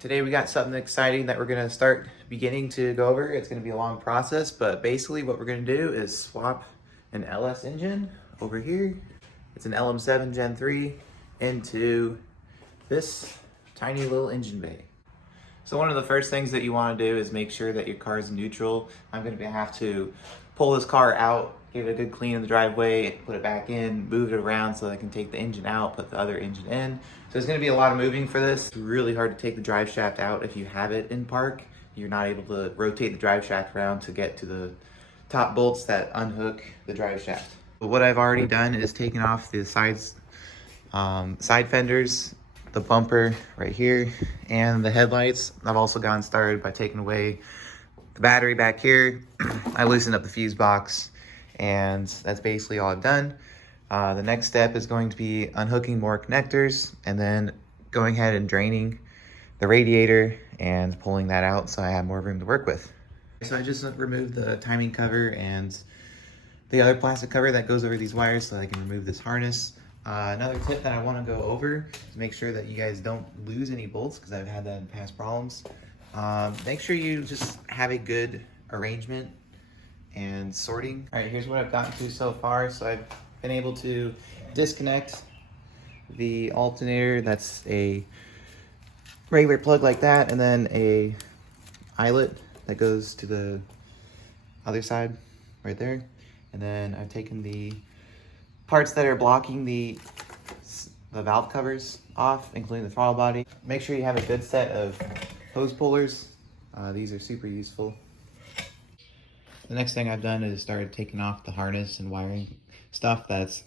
Today we got something exciting that we're going to beginning to go over. It's going to be a long process, but basically what we're going to do is swap an LS engine over here. It's an LM7 Gen 3 into this tiny little engine bay. So one of the first things that you want to do is make sure that your car is neutral. I'm going to have to pull this car out, give it a good clean in the driveway, put it back in, move it around so that I can take the engine out, put the other engine in. So there's going to be a lot of moving for this. It's really hard to take the drive shaft out if you have it in park. You're not able to rotate the drive shaft around to get to the top bolts that unhook the drive shaft. But what I've already done is taken off the side fenders, the bumper right here, and the headlights. I've also gotten started by taking away the battery back here. I loosened up the fuse box, and that's basically all I've done. The next step is going to be unhooking more connectors and then going ahead and draining the radiator and pulling that out so I have more room to work with. So I just removed the timing cover and the other plastic cover that goes over these wires so I can remove this harness. Another tip that I want to go over is make sure that you guys don't lose any bolts, because I've had that in past problems. Make sure you just have a good arrangement and sorting. All right, here's what I've gotten to so far. So I've been able to disconnect the alternator. That's a regular plug like that, and then a eyelet that goes to the other side right there. And then I've taken the parts that are blocking the valve covers off, including the throttle body. Make sure you have a good set of hose pullers. These are super useful. The next thing I've done is started taking off the harness and wiring stuff that's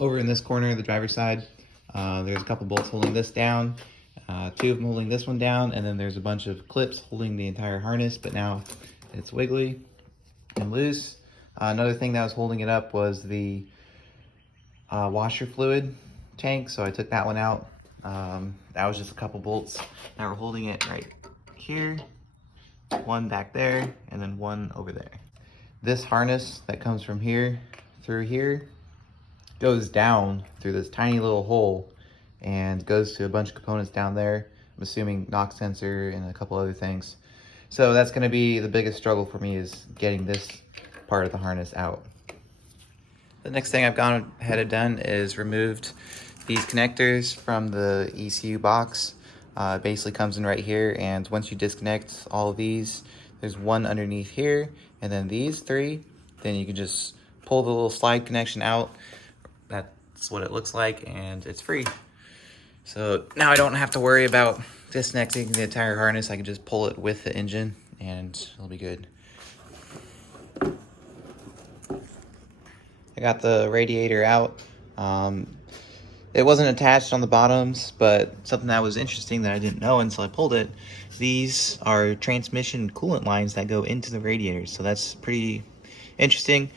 over in this corner of the driver's side. There's a couple bolts holding this down, two of them holding this one down, and then there's a bunch of clips holding the entire harness, but now it's wiggly and loose. Another thing that was holding it up was the washer fluid tank, so I took that one out. That was just a couple bolts. Now we're holding it right here, one back there, and then one over there. This harness that comes from here through here goes down through this tiny little hole and goes to a bunch of components down there. I'm assuming knock sensor and a couple other things. So that's going to be the biggest struggle for me, is getting this part of the harness out. The next thing I've gone ahead and done is removed these connectors from the ECU box. It basically comes in right here, and once you disconnect all of these, there's one underneath here, and then these three, then you can just pull the little slide connection out. That's what it looks like, and it's free. So now I don't have to worry about disconnecting the entire harness. I can just pull it with the engine and it'll be good. I got the radiator out. It wasn't attached on the bottoms, but something that was interesting that I didn't know until I pulled it, these are transmission coolant lines that go into the radiator. So that's pretty interesting.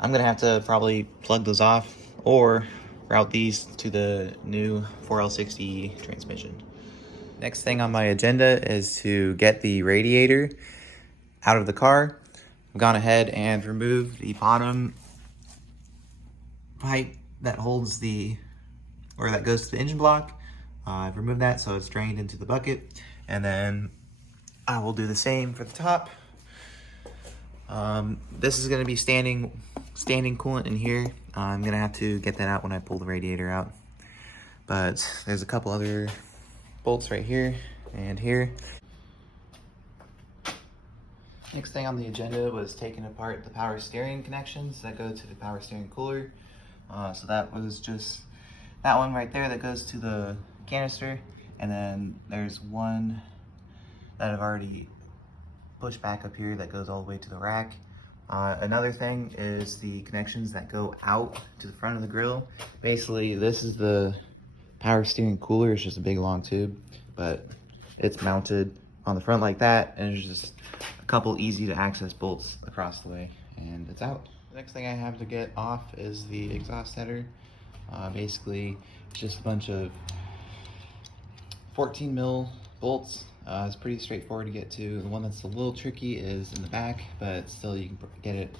I'm gonna have to probably plug those off or route these to the new 4L60 transmission. Next thing on my agenda is to get the radiator out of the car. I've gone ahead and removed the bottom pipe that holds that goes to the engine block. I've removed that so it's drained into the bucket, and then I will do the same for the top. This is going to be standing coolant in here. I'm going to have to get that out when I pull the radiator out, but there's a couple other bolts right here and here. Next thing on the agenda was taking apart the power steering connections that go to the power steering cooler. So that was just that one right there that goes to the canister, and then there's one that I've already pushed back up here that goes all the way to the rack. Another thing is the connections that go out to the front of the grill. Basically, this is the power steering cooler. It's just a big long tube, but it's mounted on the front like that, and there's just a couple easy to access bolts across the way, and it's out. The next thing I have to get off is the exhaust header. Basically, it's just a bunch of 14 mil bolts. It's pretty straightforward to get to. The one that's a little tricky is in the back, but still you can get it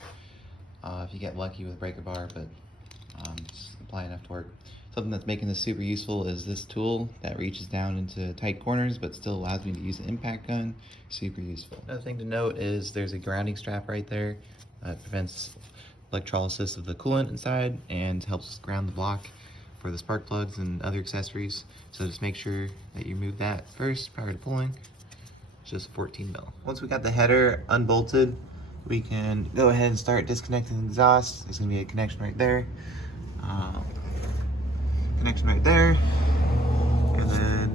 if you get lucky with a breaker bar, but it's apply enough torque. Something that's making this super useful is this tool that reaches down into tight corners but still allows me to use an impact gun. Super useful. Another thing to note is there's a grounding strap right there. It prevents electrolysis of the coolant inside and helps ground the block for the spark plugs and other accessories. So just make sure that you remove that first prior to pulling. It's just 14 mil. Once we got the header unbolted, we can go ahead and start disconnecting the exhaust. There's gonna be a connection right there. Connection right there, and then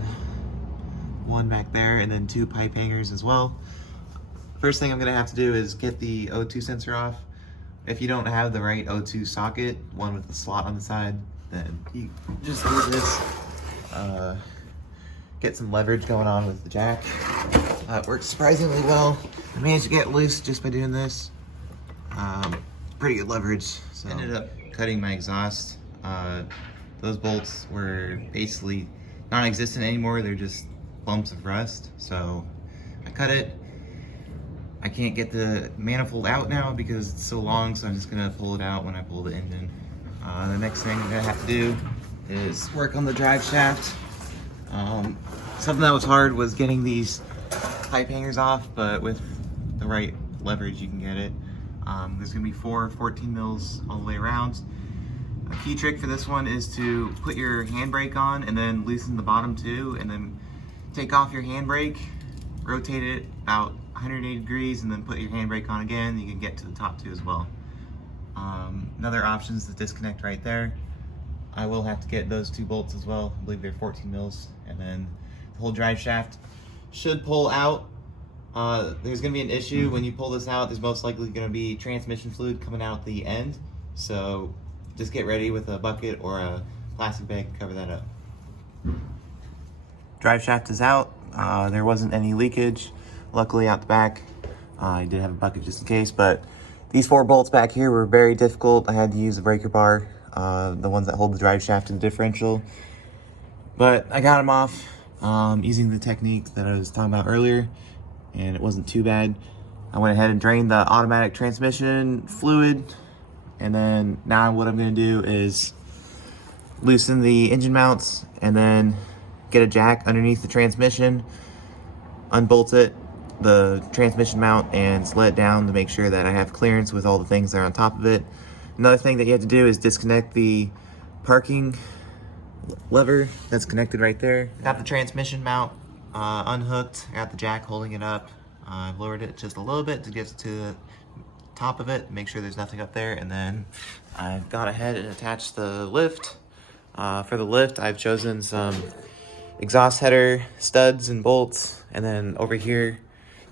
one back there, and then 2 pipe hangers as well. First thing I'm gonna have to do is get the O2 sensor off. If you don't have the right O2 socket, one with the slot on the side, then you just do this. Get some leverage going on with the jack. It works surprisingly well. I managed to get loose just by doing this. Pretty good leverage. So I ended up cutting my exhaust. Those bolts were basically non-existent anymore. They're just bumps of rust. So I cut it. I can't get the manifold out now because it's so long, so I'm just gonna pull it out when I pull the engine. The next thing I'm gonna have to do is work on the drive shaft. Something that was hard was getting these pipe hangers off, but with the right leverage you can get it. There's gonna be 14 mils all the way around. A key trick for this one is to put your handbrake on and then loosen the bottom too, and then take off your handbrake, rotate it about 180 degrees, and then put your handbrake on again. You can get to the top too as well. Another option is the disconnect right there. I will have to get those 2 bolts as well. I believe they're 14 mils, and then the whole drive shaft should pull out. There's gonna be an issue when you pull this out. There's most likely gonna be transmission fluid coming out the end, so just get ready with a bucket or a plastic bag to cover that up. Drive shaft is out. There wasn't any leakage, luckily, out the back. I did have a bucket just in case, but these 4 bolts back here were very difficult. I had to use a breaker bar, the ones that hold the drive shaft to the differential. But I got them off using the technique that I was talking about earlier, and it wasn't too bad. I went ahead and drained the automatic transmission fluid, and then now what I'm gonna do is loosen the engine mounts and then get a jack underneath the transmission, unbolt it, the transmission mount, and sled it down to make sure that I have clearance with all the things that are on top of it. Another thing that you have to do is disconnect the parking lever that's connected right there. Got the transmission mount unhooked, I got the jack holding it up. I've lowered it just a little bit to get to the top of it, make sure there's nothing up there, and then I've gone ahead and attached the lift. For the lift, I've chosen some exhaust header studs and bolts, and then over here,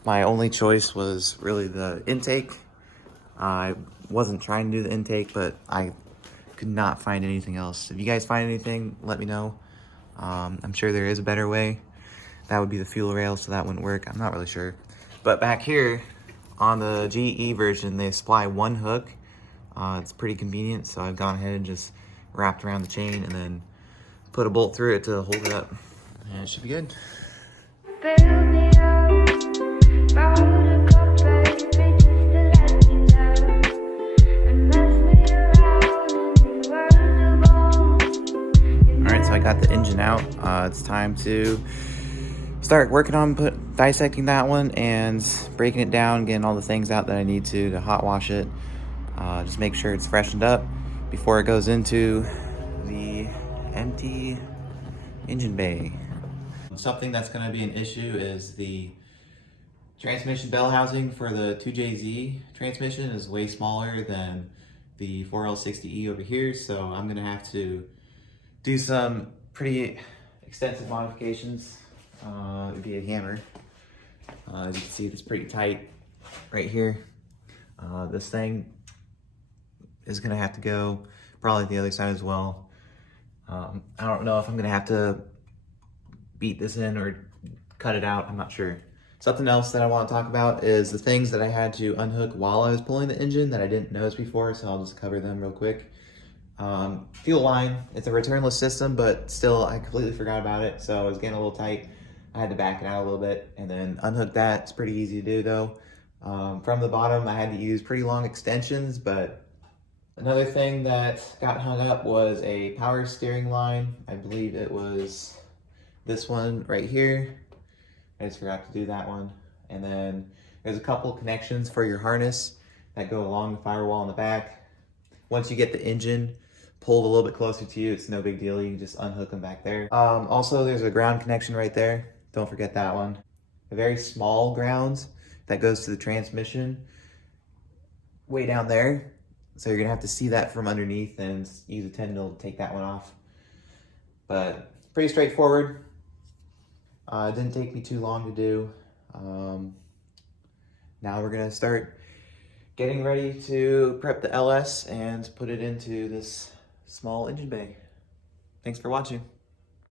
my only choice was really the intake. I wasn't trying to do the intake, but I could not find anything else. If you guys find anything, let me know. I'm sure there is a better way. That would be the fuel rail, so that wouldn't work. I'm not really sure. But back here, on the GE version, they supply 1 hook. It's pretty convenient, so I've gone ahead and just wrapped around the chain and then put a bolt through it to hold it up. And it should be good. Alright, so I got the engine out. It's time to start working on dissecting that one and breaking it down, getting all the things out that I need to hot wash it. Just make sure it's freshened up before it goes into the empty engine bay. Something that's going to be an issue is the transmission bell housing for the 2JZ transmission is way smaller than the 4L60E over here, so I'm going to have to do some pretty extensive modifications via hammer. As you can see, it's pretty tight right here. This thing is going to have to go probably the other side as well. I don't know if I'm going to have to beat this in or cut it out. I'm not sure. Something else that I want to talk about is the things that I had to unhook while I was pulling the engine that I didn't notice before, so I'll just cover them real quick. Fuel line, it's a returnless system, but still I completely forgot about it, so it was getting a little tight. I had to back it out a little bit and then unhook that. It's pretty easy to do though. From the bottom, I had to use pretty long extensions, but Another thing that got hung up was a power steering line. I believe it was this one right here. I just forgot to do that one. And then there's a couple connections for your harness that go along the firewall in the back. Once you get the engine pulled a little bit closer to you, it's no big deal. You can just unhook them back there. Also, there's a ground connection right there. Don't forget that one. A very small ground that goes to the transmission way down there. So you're gonna have to see that from underneath and use a 10 mil to take that one off. But pretty straightforward. It didn't take me too long to do. Now we're gonna start getting ready to prep the LS and put it into this small engine bay. Thanks for watching.